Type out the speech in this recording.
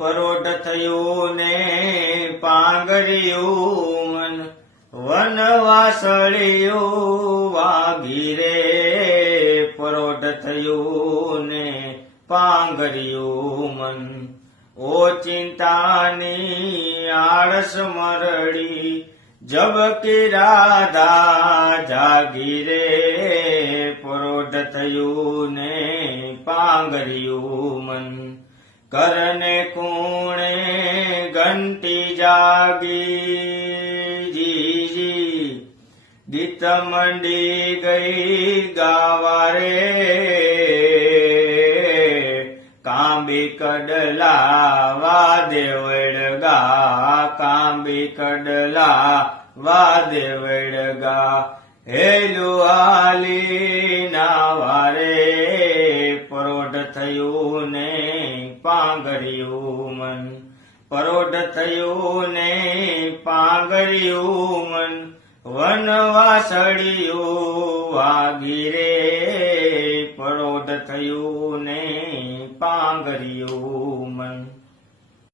પરોઢ થયું ને પાંગર્યું મન વનવાસળિયું વાગી રે પરોઢ થયું ને પાંગર્યું મન ઓ ચિંતાની આળસ મરડી જબકી રાધા જાગી રે પરોઢ થયું ને પાંગર્યું મન કરને કુણે ઘંટી જાગી જીજી ગીત મંડી ગઈ ગાવા રે કાંબી કડલા વાદે વળગા કાંબી કડલા વાદે વળગા હેલું આલી નાવારે પરોઢ થયું ને પાંગર્યું મન પરોઢ થયું ને પાંગર્યું મન વનવાસળિયું વાગી રે પરોઢ થયું ને પાંગર્યું મન